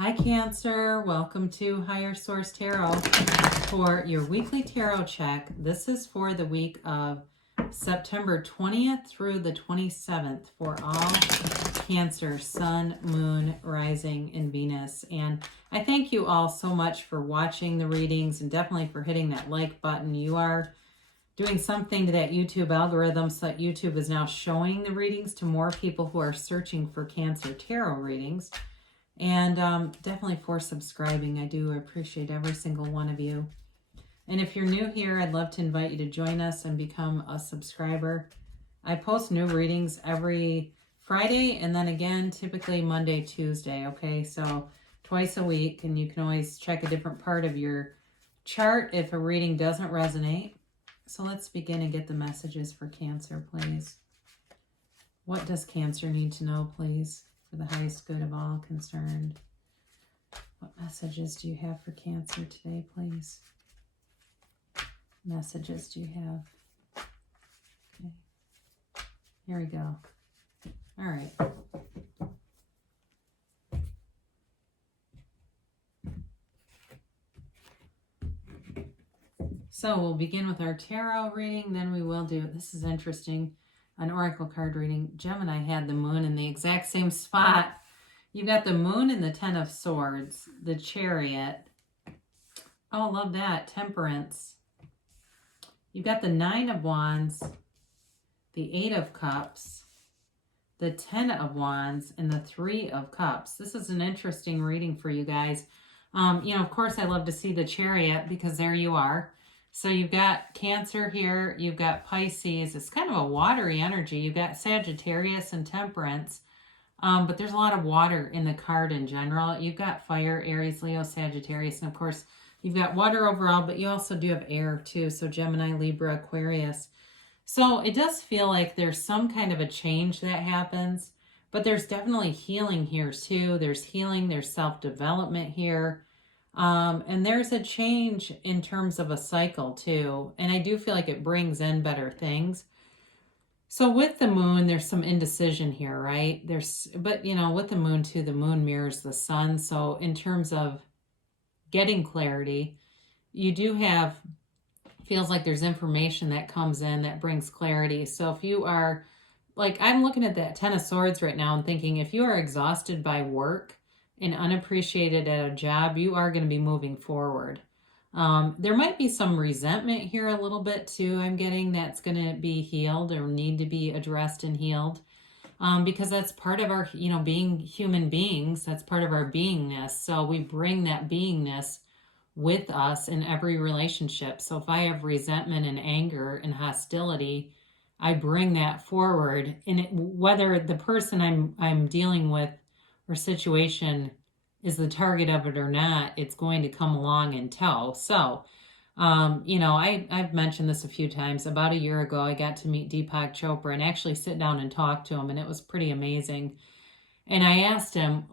Hi Cancer, welcome to Higher Source Tarot for your weekly tarot check. This is for the week of September 20th through the 27th for all Cancer, Sun, Moon, Rising, and Venus. And I thank you all so much for watching the readings and definitely for hitting that like button. You are doing something to that YouTube algorithm so that YouTube is now showing the readings to more people who are searching for Cancer tarot readings. And definitely for subscribing. I do appreciate every single one of you. And if you're new here, I'd love to invite you to join us and become a subscriber. I post new readings every Friday and then again, typically Monday, Tuesday. Okay, so twice a week, and you can always check a different part of your chart if a reading doesn't resonate. So let's begin and get the messages for Cancer, please. What does Cancer need to know, please? For the highest good of all concerned. What messages do you have for Cancer today, please? Messages do you have? Okay. Here we go. All right. So we'll begin with our tarot reading, then we will do, this is interesting, an oracle card reading. Gemini had the moon in the exact same spot. You've got the moon and the 10 of swords, the chariot. Oh, love that. Temperance. You've got the 9 of wands, the 8 of cups, the 10 of wands, and the 3 of cups. This is an interesting reading for you guys. Of course, I love to see the chariot because there you are. So you've got Cancer here, you've got Pisces. It's kind of a watery energy. You've got Sagittarius and Temperance, but there's a lot of water in the card in general. You've got fire, Aries, Leo, Sagittarius, and of course, you've got water overall, but you also do have air too, so Gemini, Libra, Aquarius. So it does feel like there's some kind of a change that happens, but there's definitely healing here too. There's healing, there's self-development here. And there's a change in terms of a cycle too. And I do feel like it brings in better things. So with the moon, there's some indecision here, right? But with the moon too, the moon mirrors the sun. So in terms of getting clarity, you do have, feels like there's information that comes in that brings clarity. So if you are, like, I'm looking at that 10 of swords right now and thinking, if you are exhausted by work and unappreciated at a job, you are going to be moving forward. There might be some resentment here a little bit too, I'm getting, that's going to be healed or need to be addressed and healed. Because that's part of our, being human beings, that's part of our beingness. So we bring that beingness with us in every relationship. So if I have resentment and anger and hostility, I bring that forward. And whether the person I'm dealing with or situation is the target of it or not, it's going to come along in tow. So, I've mentioned this a few times. About a year ago, I got to meet Deepak Chopra and actually sit down and talk to him, and it was pretty amazing. And I asked him,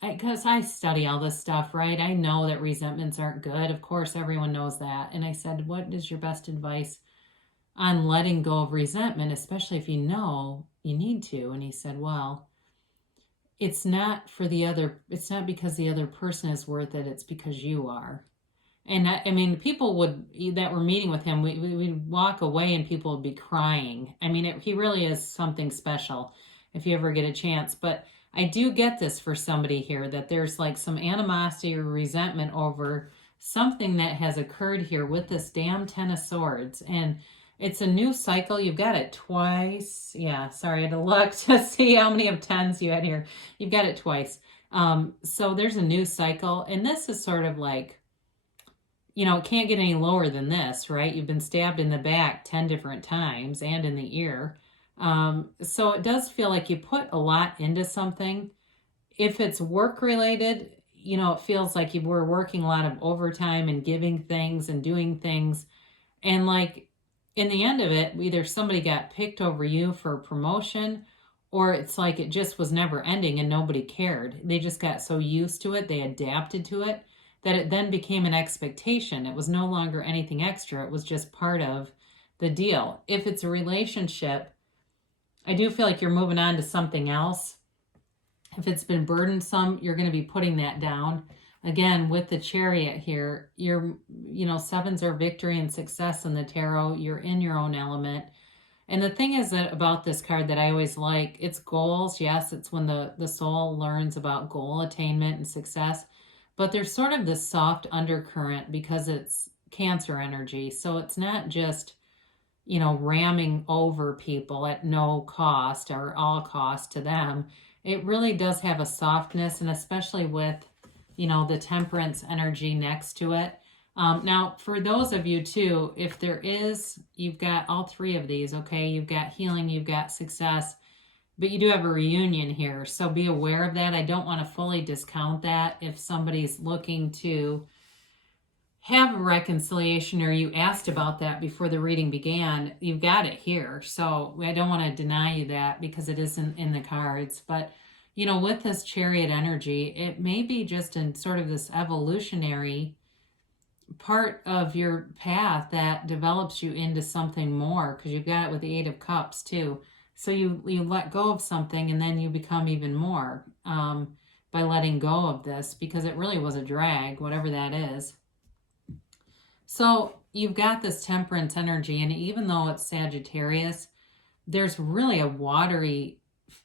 because I study all this stuff, right? I know that resentments aren't good. Of course, everyone knows that. And I said, what is your best advice on letting go of resentment, especially if you know you need to? And he said, well, it's not because the other person is worth it, it's because you are. And people that were meeting with him, we'd walk away and people would be crying. He really is something special if you ever get a chance. But I do get this for somebody here, that there's like some animosity or resentment over something that has occurred here with this damn 10 of swords. And it's a new cycle. You've got it twice. Yeah, sorry, I had to look to see how many of 10s you had here. You've got it twice. So there's a new cycle. And this is sort of like, it can't get any lower than this, right? You've been stabbed in the back 10 different times and in the ear. So it does feel like you put a lot into something. If it's work related, it feels like you were working a lot of overtime and giving things and doing things. And like, in the end of it, either somebody got picked over you for a promotion, or it's like it just was never ending and nobody cared. They just got so used to it, they adapted to it, that it then became an expectation. It was no longer anything extra. It was just part of the deal. If it's a relationship, I do feel like you're moving on to something else. If it's been burdensome, you're going to be putting that down. Again, with the Chariot here, sevens are victory and success in the tarot. You're in your own element. And the thing is that about this card that I always like, it's goals. Yes, it's when the soul learns about goal attainment and success. But there's sort of this soft undercurrent because it's Cancer energy. So it's not just, ramming over people at no cost or all cost to them. It really does have a softness, and especially with, the Temperance energy next to it. Now, for those of you too, if there is, you've got all three of these, okay? You've got healing, you've got success, but you do have a reunion here. So be aware of that. I don't want to fully discount that. If somebody's looking to have a reconciliation, or you asked about that before the reading began, you've got it here. So I don't want to deny you that because it isn't in the cards. But, with this Chariot energy, it may be just in sort of this evolutionary part of your path that develops you into something more, because you've got it with the Eight of Cups too. So you let go of something and then you become even more by letting go of this, because it really was a drag, whatever that is. So you've got this Temperance energy, and even though it's Sagittarius, there's really a watery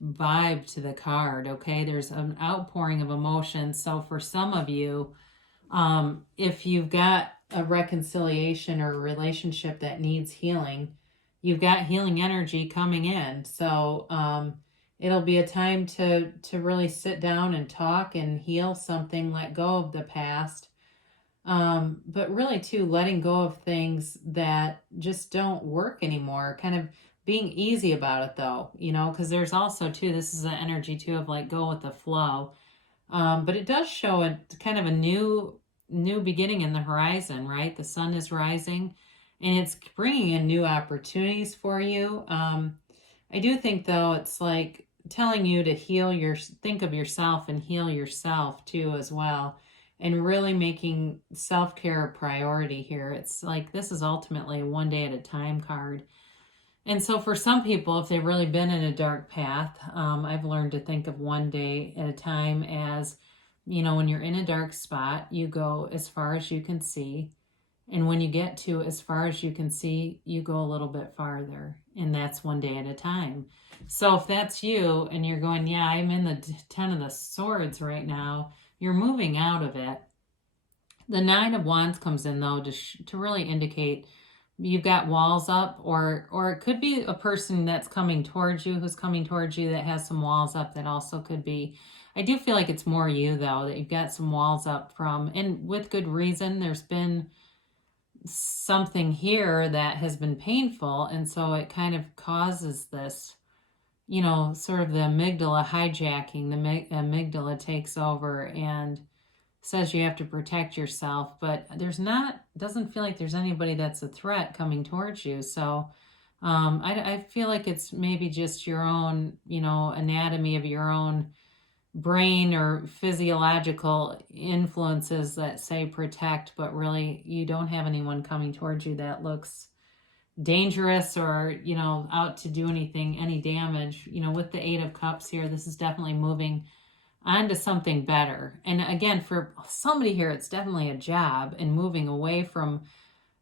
vibe to the card, okay? There's an outpouring of emotion. So for some of you, if you've got a reconciliation or a relationship that needs healing, you've got healing energy coming in. So it'll be a time to really sit down and talk and heal something, let go of the past. But really too, letting go of things that just don't work anymore, kind of being easy about it though, because there's also too, this is an energy too of like go with the flow. But it does show a kind of a new beginning in the horizon, right? The sun is rising and it's bringing in new opportunities for you. I do think though, it's like telling you to think of yourself and heal yourself too as well. And really making self-care a priority here. It's like, this is ultimately a one day at a time card. And so for some people, if they've really been in a dark path, I've learned to think of one day at a time as, when you're in a dark spot, you go as far as you can see. And when you get to as far as you can see, you go a little bit farther. And that's one day at a time. So if that's you and you're going, yeah, I'm in the 10 of the Swords right now, you're moving out of it. The Nine of Wands comes in though to really indicate you've got walls up, or it could be a person that's coming towards you, that has some walls up. That also could be. I do feel like it's more you though, that you've got some walls up from, and with good reason. There's been something here that has been painful, and so it kind of causes this, sort of the amygdala hijacking. The amygdala takes over and says you have to protect yourself, but doesn't feel like there's anybody that's a threat coming towards you. So I feel like it's maybe just your own, anatomy of your own brain or physiological influences that say protect, but really you don't have anyone coming towards you that looks dangerous or, out to do any damage. With the Eight of Cups here, this is definitely moving onto something better. And again, for somebody here, it's definitely a job, and moving away from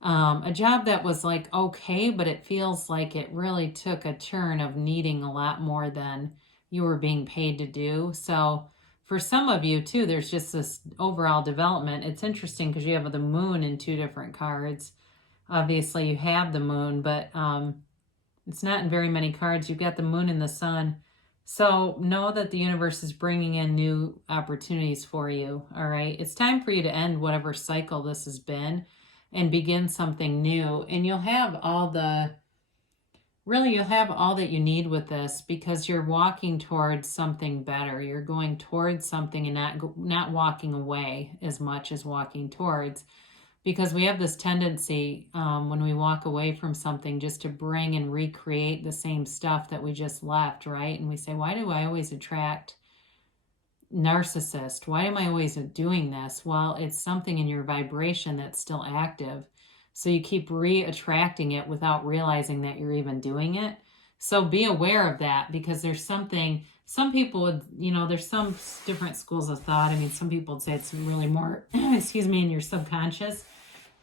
a job that was like okay, but it feels like it really took a turn of needing a lot more than you were being paid to do. So for some of you too, there's just this overall development. It's interesting because you have the Moon in two different cards. Obviously you have the Moon, but it's not in very many cards. You've got the Moon and the Sun. So know that the universe is bringing in new opportunities for you, all right? It's time for you to end whatever cycle this has been and begin something new. And you'll have all that you need with this, because you're walking towards something better. You're going towards something and not walking away as much as walking towards. Because we have this tendency when we walk away from something just to bring and recreate the same stuff that we just left, right? And we say, why do I always attract narcissist? Why am I always doing this? Well, it's something in your vibration that's still active. So you keep re-attracting it without realizing that you're even doing it. So be aware of that, because there's something some people would, there's some different schools of thought. I mean, some people would say it's really more, excuse me, in your subconscious.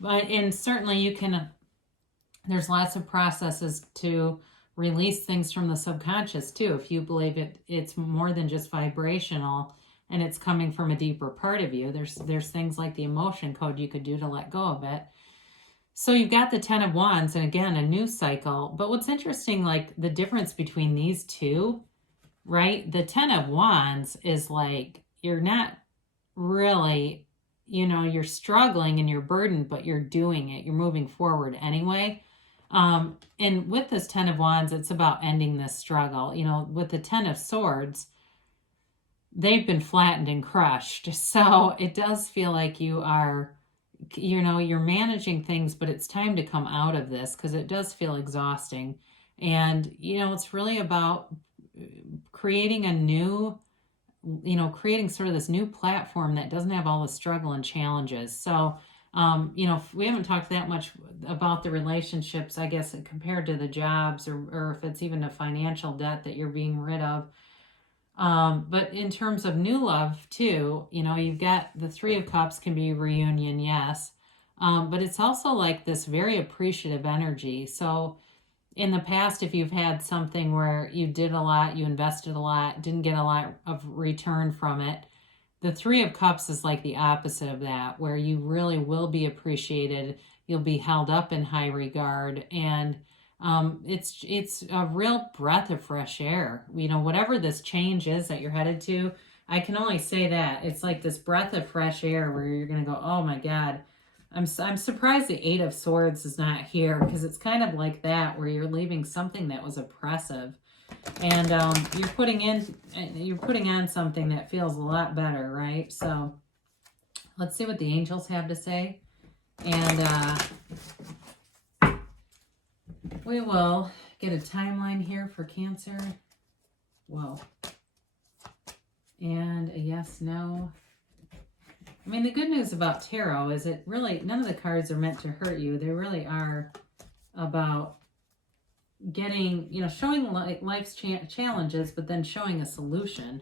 And certainly you can, there's lots of processes to release things from the subconscious too. If you believe it's more than just vibrational and it's coming from a deeper part of you, there's things like the emotion code you could do to let go of it. So you've got the 10 of Wands, and again, a new cycle. But what's interesting, like the difference between these two, right? The 10 of Wands is like, you're not really, you're struggling and you're burdened, but you're doing it. You're moving forward anyway. And with this 10 of Wands, it's about ending this struggle. With the 10 of Swords, they've been flattened and crushed. So it does feel like you are, you're managing things, but it's time to come out of this because it does feel exhausting. And, it's really about creating a new, creating sort of this new platform that doesn't have all the struggle and challenges. So, we haven't talked that much about the relationships, I guess, compared to the jobs or if it's even a financial debt that you're being rid of. But in terms of new love too, you've got the 3 of Cups can be reunion, yes. But it's also like this very appreciative energy. So in the past, if you've had something where you did a lot, you invested a lot, didn't get a lot of return from it, the 3 of Cups is like the opposite of that, where you really will be appreciated. You'll be held up in high regard, and it's a real breath of fresh air. Whatever this change is that you're headed to, I can only say that it's like this breath of fresh air where you're going to go, oh my God. I'm surprised the 8 of Swords is not here, because it's kind of like that where you're leaving something that was oppressive, and you're putting on something that feels a lot better, right? So let's see what the angels have to say, and we will get a timeline here for Cancer. Whoa. And a yes, no. I mean, the good news about tarot is it really, none of the cards are meant to hurt you. They really are about getting, showing life's challenges, but then showing a solution.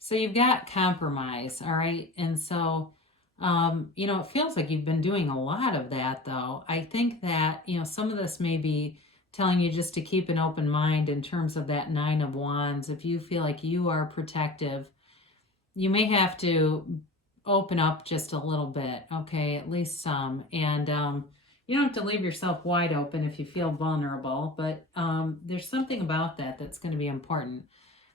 So you've got compromise, all right? And so, it feels like you've been doing a lot of that, though. I think that, some of this may be telling you just to keep an open mind in terms of that 9 of Wands. If you feel like you are protective, you may have to open up just a little bit, okay? At least some. And you don't have to leave yourself wide open if you feel vulnerable, but there's something about that that's going to be important.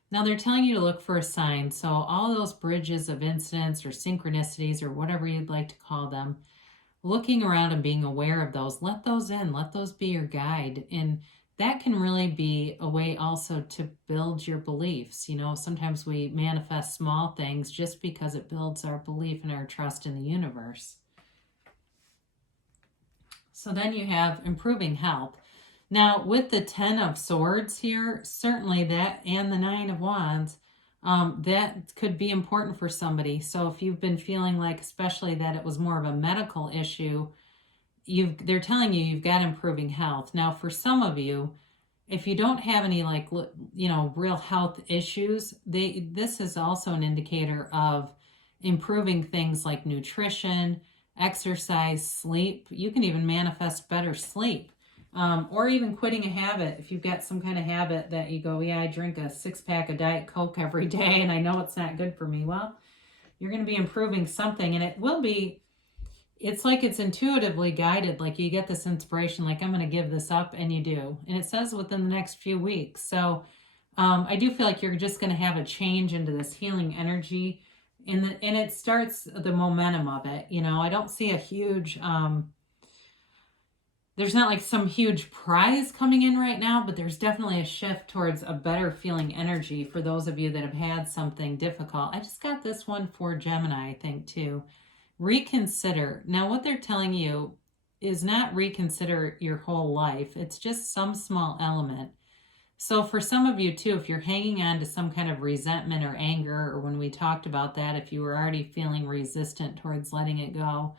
Now, they're telling you to look for a sign. So all those bridges of incidents or synchronicities or whatever you'd like to call them, looking around and being aware of those, let those in, let those be your guide. And that can really be a way also to build your beliefs. Sometimes we manifest small things just because it builds our belief and our trust in the universe. So then you have improving health. Now, with the 10 of Swords here, certainly that, and the 9 of Wands, that could be important for somebody. So if you've been feeling like, especially that it was more of a medical issue, they're telling you you've got improving health. Now, for some of you, if you don't have any real health issues, this is also an indicator of improving things like nutrition, exercise, sleep. You can even manifest better sleep, or even quitting a habit. If you've got some kind of habit that you go, yeah, I drink a 6-pack of Diet Coke every day and I know it's not good for me. Well, you're going to be improving something, and it will be, it's like it's intuitively guided. Like you get this inspiration, like I'm going to give this up, and you do. And it says within the next few weeks. So I do feel like you're just going to have a change into this healing energy. And it starts the momentum of it. I don't see a huge, there's not like some huge prize coming in right now, but there's definitely a shift towards a better feeling energy for those of you that have had something difficult. I just got this one for Gemini, I think, too. Reconsider. Now, what they're telling you is not reconsider your whole life. It's just some small element. So for some of you too, if you're hanging on to some kind of resentment or anger, or when we talked about that, if you were already feeling resistant towards letting it go,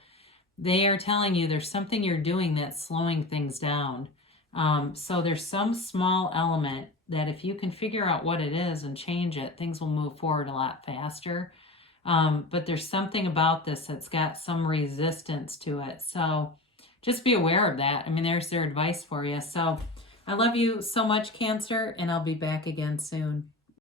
they are telling you there's something you're doing that's slowing things down. So there's some small element that if you can figure out what it is and change it, things will move forward a lot faster. But there's something about this that's got some resistance to it. So just be aware of that. I mean, there's their advice for you. So I love you so much, Cancer, and I'll be back again soon.